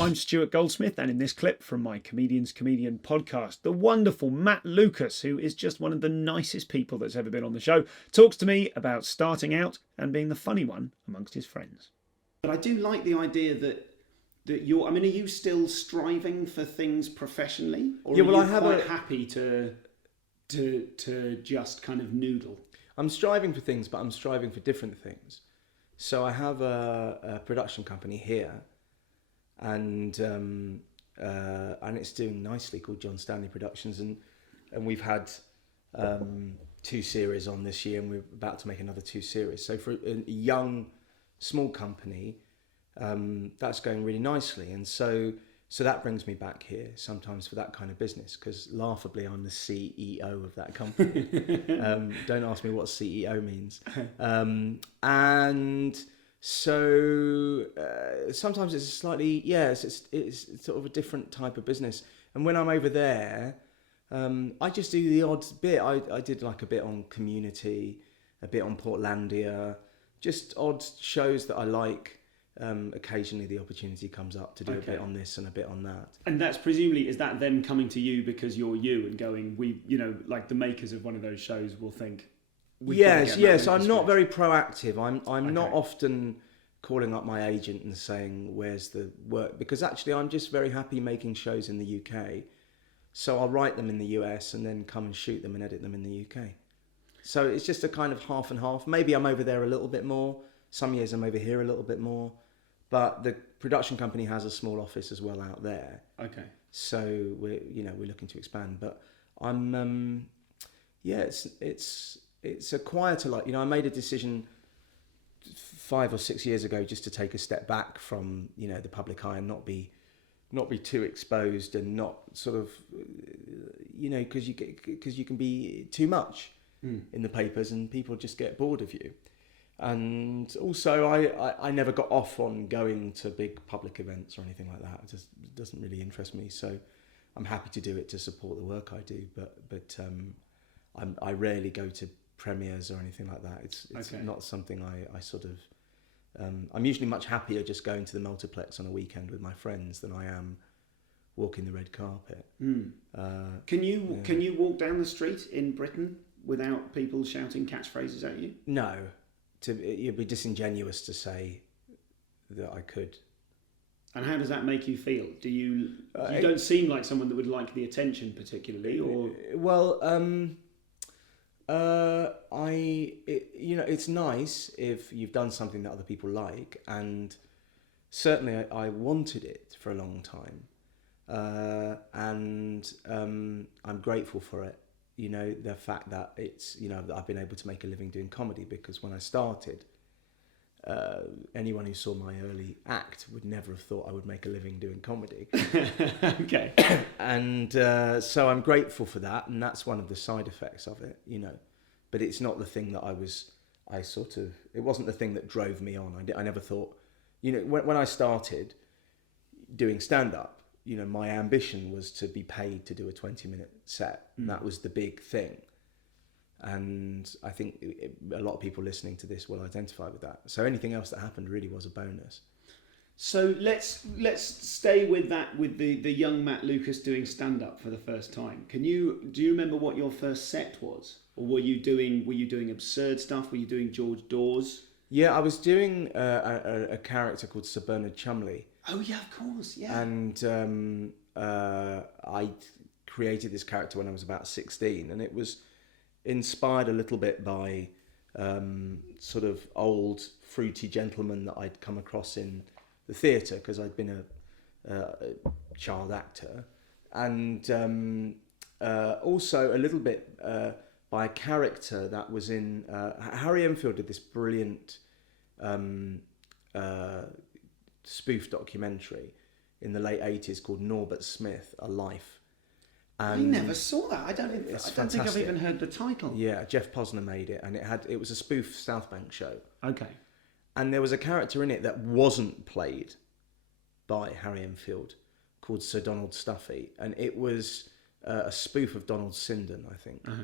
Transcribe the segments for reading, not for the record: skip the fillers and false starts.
I'm Stuart Goldsmith, and in this clip from my Comedian's Comedian podcast, the wonderful Matt Lucas, who is just one of the nicest people that's ever been on the show, talks to me about starting out and being the funny one amongst his friends. But I do like the idea that you're. I mean, are you still striving for things professionally, or are you quite happy to just kind of noodle? I'm striving for things, but I'm striving for different things. So I have a production company here, and it's doing nicely, called John Stanley Productions, and we've had 2 series on this year, and we're about to make another 2 series. So for a young, small company, that's going really nicely, and so that brings me back here sometimes for that kind of business, because laughably I'm the CEO of that company. Don't ask me what CEO means. And so sometimes it's slightly, it's sort of a different type of business. And when I'm over there, I just do the odd bit. I did like a bit on Community, a bit on Portlandia, just odd shows that I like. Occasionally the opportunity comes up to do a bit on this and a bit on that. And that's presumably, is that them coming to you because you're you and going, like the makers of one of those shows will think... Yes, I'm not very proactive. I'm not often calling up my agent and saying, where's the work? Because actually I'm just very happy making shows in the UK. So I'll write them in the US and then come and shoot them and edit them in the UK. So it's just a kind of half and half. Maybe I'm over there a little bit more. Some years I'm over here a little bit more. But the production company has a small office as well out there. Okay. So we're looking to expand. But I'm it's a quieter life. I made a decision 5 or 6 years ago just to take a step back from the public eye and not be too exposed, and not sort of because you can be too much in the papers and people just get bored of you. And also I never got off on going to big public events or anything like that. It just doesn't really interest me. So I'm happy to do it to support the work I do, but I rarely go to premieres or anything like that. It's not something I sort of... I'm usually much happier just going to the multiplex on a weekend with my friends than I am walking the red carpet. Can you walk down the street in Britain without people shouting catchphrases at you? No. It'd be disingenuous to say that I could. And how does that make you feel? Do you don't seem like someone that would like the attention particularly, or... Well, it's nice if you've done something that other people like, and certainly I wanted it for a long time, and I'm grateful for it. The fact that it's, that I've been able to make a living doing comedy, because when I started, anyone who saw my early act would never have thought I would make a living doing comedy. Okay. And so I'm grateful for that, and that's one of the side effects of it, But it's not the thing that it wasn't the thing that drove me on. I never thought, when I started doing stand-up, my ambition was to be paid to do a 20-minute set. And that was the big thing. And I think a lot of people listening to this will identify with that. So anything else that happened really was a bonus. So let's stay with that, with the young Matt Lucas doing stand-up for the first time. Do you remember what your first set was? Or were you doing absurd stuff? Were you doing George Dawes? Yeah, I was doing a character called Sir Bernard Chumley. Oh yeah, of course, yeah. And I created this character when I was about 16, and it was inspired a little bit by sort of old fruity gentlemen that I'd come across in the theatre, because I'd been a child actor, and also a little bit by a character that was in... Harry Enfield did this brilliant spoof documentary in the late 80s called Norbert Smith, A Life. I never saw that. I don't think I've even heard the title. Yeah, Jeff Posner made it, and it was a spoof South Bank show. Okay. And there was a character in it that wasn't played by Harry Enfield called Sir Donald Stuffy, and it was a spoof of Donald Sinden, I think. Uh-huh.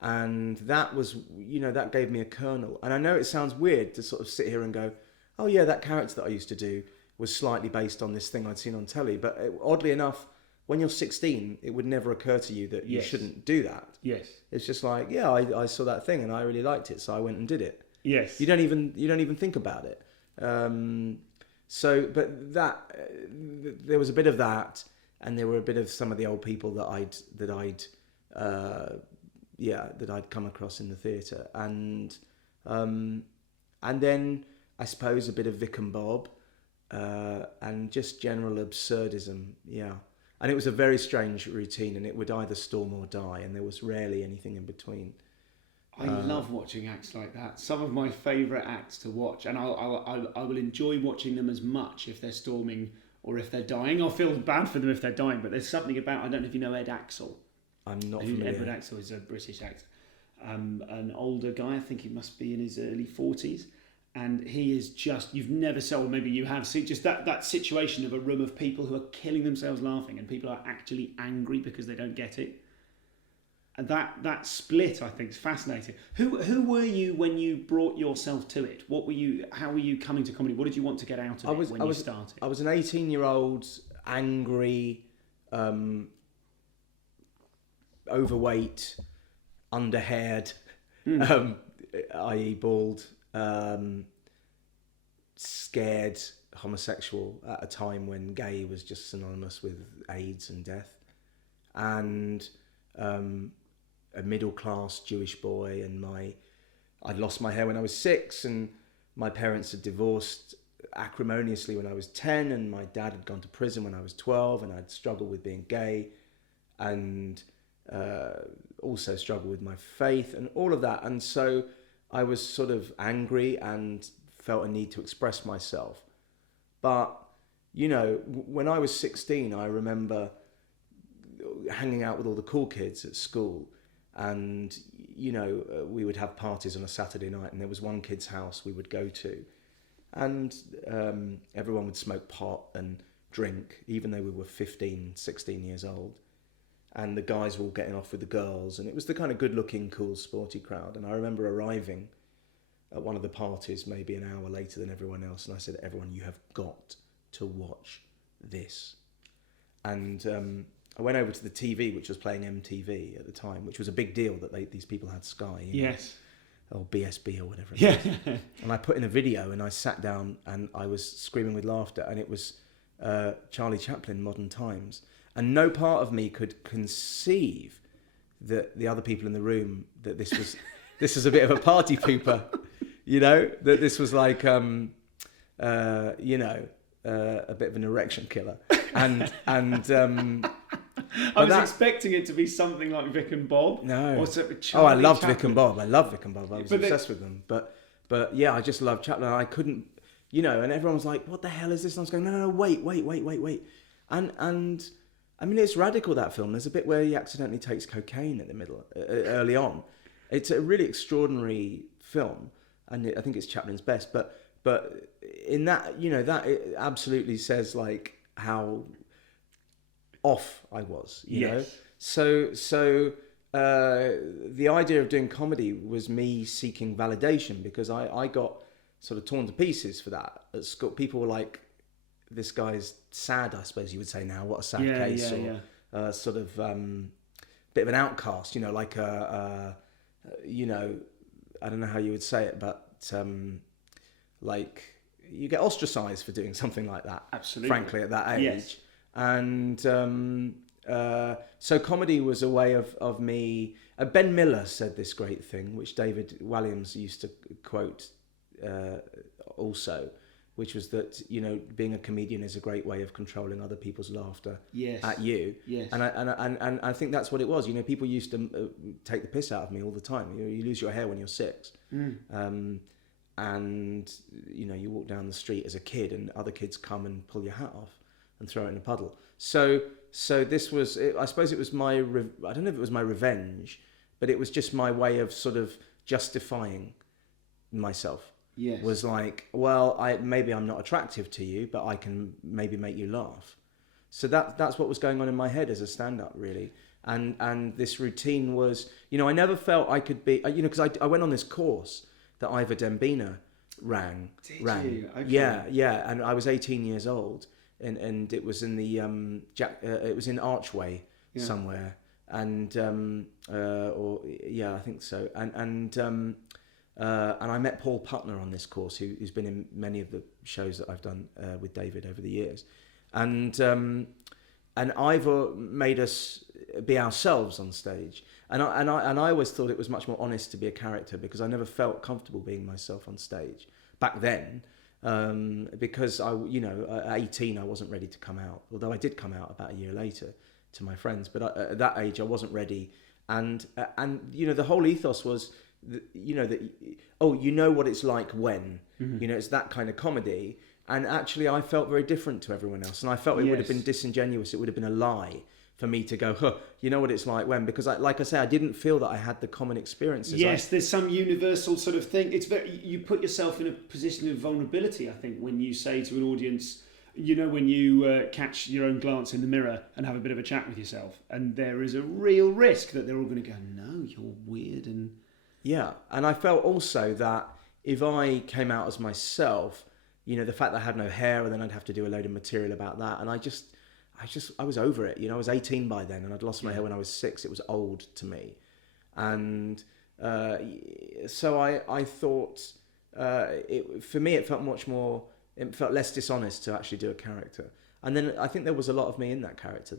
And that was, that gave me a kernel. And I know it sounds weird to sort of sit here and go, oh yeah, that character that I used to do, was slightly based on this thing I'd seen on telly. But oddly enough, when you're 16, it would never occur to you that you shouldn't do that. Yes. It's just like, yeah, I saw that thing and I really liked it, so I went and did it. Yes. You don't even think about it. But there was a bit of that, and there were a bit of some of the old people that I'd come across in the theatre, and then I suppose a bit of Vic and Bob, and just general absurdism. Yeah. And it was a very strange routine, and it would either storm or die, and there was rarely anything in between. I love watching acts like that. Some of my favourite acts to watch, and I will enjoy watching them as much if they're storming or if they're dying. I'll feel bad for them if they're dying, but there's something about, I don't know if you know Ed Axel. I'm not familiar. Edward Axel is a British actor, an older guy. I think he must be in his early 40s. And he is just, you've never saw, or maybe you have seen, just that situation of a room of people who are killing themselves laughing and people are actually angry because they don't get it. And that split, I think, is fascinating. Who were you when you brought yourself to it? How were you coming to comedy? What did you want to get out of it when you started? I was an 18-year-old, angry, overweight, underhaired, i.e. bald, scared homosexual at a time when gay was just synonymous with AIDS and death, and a middle-class Jewish boy, and I'd lost my hair when I was 6, and my parents had divorced acrimoniously when I was 10, and my dad had gone to prison when I was 12, and I'd struggled with being gay, and also struggled with my faith and all of that. And so I was sort of angry and felt a need to express myself. But, you know, when I was 16, I remember hanging out with all the cool kids at school, and, you know, we would have parties on a Saturday night, and there was one kid's house we would go to, and everyone would smoke pot and drink, even though we were 15, 16 years old. And the guys were all getting off with the girls, and it was the kind of good-looking, cool, sporty crowd. And I remember arriving at one of the parties maybe an hour later than everyone else, and I said, "Everyone, you have got to watch this." And I went over to the TV, which was playing MTV at the time, which was a big deal that these people had Sky. Yes. Or BSB or whatever it was. And I put in a video, and I sat down, and I was screaming with laughter, and it was Charlie Chaplin, Modern Times. And no part of me could conceive that the other people in the room, that this was a bit of a party pooper, you know, that this was like, a bit of an erection killer. And I was expecting it to be something like Vic and Bob. No. Or I loved Chaplin. Vic and Bob. I love Vic and Bob. I was obsessed with them. But yeah, I just loved Chaplin. I couldn't, you know, and everyone was like, "What the hell is this?" And I was going, no, wait. And I mean, it's radical, that film. There's a bit where he accidentally takes cocaine in the middle, early on. It's a really extraordinary film, and I think it's Chaplin's best. But in that, you know, that it absolutely says like how off I was, you know. So the idea of doing comedy was me seeking validation, because I got sort of torn to pieces for that at school. People were like, "This guy's sad," I suppose you would say now. What a sad case, or sort of bit of an outcast, you know, like you know, I don't know how you would say it, but like you get ostracized for doing something like that. Absolutely. Frankly, at that age. Yes. And so comedy was a way of me. Ben Miller said this great thing, which David Walliams used to quote also, which was that, you know, being a comedian is a great way of controlling other people's laughter at you. Yes. And I think that's what it was. You know, people used to take the piss out of me all the time. You lose your hair when you're 6. And, you know, you walk down the street as a kid and other kids come and pull your hat off and throw it in a puddle. So this was, I suppose it was I don't know if it was my revenge, but it was just my way of sort of justifying myself. Yes. Was like, well, maybe I'm not attractive to you, but I can maybe make you laugh. So that's what was going on in my head as a stand-up, really. And this routine was, you know, I never felt I could be, you know, because I went on this course that Ivor Dembina rang. Did you? Okay. Yeah, and I was 18 years old, and it was in the it was in Archway somewhere, and I think so, and I met Paul Putner on this course, who's been in many of the shows that I've done with David over the years, and Ivor made us be ourselves on stage, and I always thought it was much more honest to be a character, because I never felt comfortable being myself on stage back then, because at 18 I wasn't ready to come out, although I did come out about a year later to my friends, but at that age I wasn't ready, and the whole ethos was that what it's like when it's that kind of comedy. And actually, I felt very different to everyone else, and I felt it would have been disingenuous. It would have been a lie for me to go, you know what it's like when, because like I say, I didn't feel that I had the common experiences. Yes, there's some universal sort of thing. It's you put yourself in a position of vulnerability, I think, when you say to an audience, when you catch your own glance in the mirror and have a bit of a chat with yourself, and there is a real risk that they're all going to go, no, you're weird. Yeah, and I felt also that if I came out as myself, the fact that I had no hair, and then I'd have to do a load of material about that, and I was over it. I was 18 by then, and I'd lost my hair when I was 6. It was old to me, and so I thought for me it felt less dishonest to actually do a character. And then I think there was a lot of me in that character.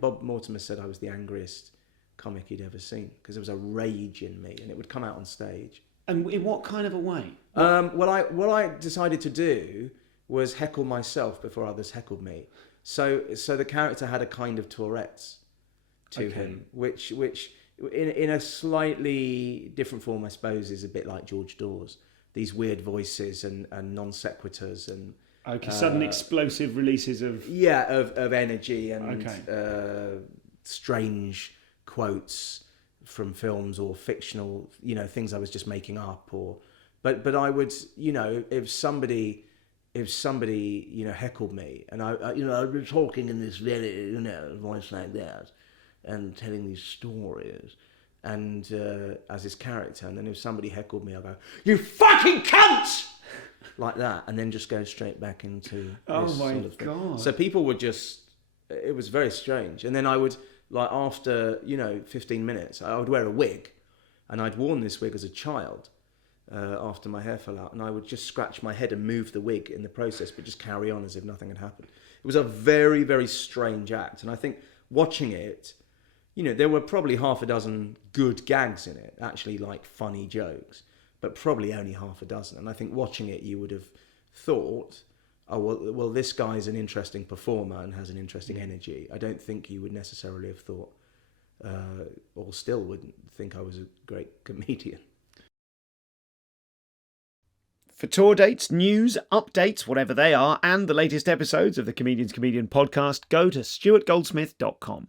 Bob Mortimer said I was the angriest comic he'd ever seen, because there was a rage in me, and it would come out on stage. And in what kind of a way? What I decided to do was heckle myself before others heckled me. So the character had a kind of Tourette's to him, which in a slightly different form, I suppose, is a bit like George Dawes. These weird voices and non sequiturs and sudden explosive releases of energy and strange quotes from films or fictional, things I was just making up, but I would, if somebody heckled me, and I'd be talking in this very, voice like that, and telling these stories, and as this character, and then if somebody heckled me, I'd go, "You fucking cunt!" like that, and then just go straight back into this sort of thing. God. So people would it was very strange, and then I would, like, after 15 minutes, I would wear a wig, and I'd worn this wig as a child after my hair fell out, and I would just scratch my head and move the wig in the process, but just carry on as if nothing had happened. It was a very, very strange act, and I think watching it, there were probably half a dozen good gags in it, actually, like funny jokes, but probably only half a dozen. And I think watching it, you would have thought, oh, well, this guy's an interesting performer and has an interesting energy. I don't think you would necessarily have thought, or still wouldn't think I was a great comedian. For tour dates, news, updates, whatever they are, and the latest episodes of the Comedian's Comedian podcast, go to stuartgoldsmith.com.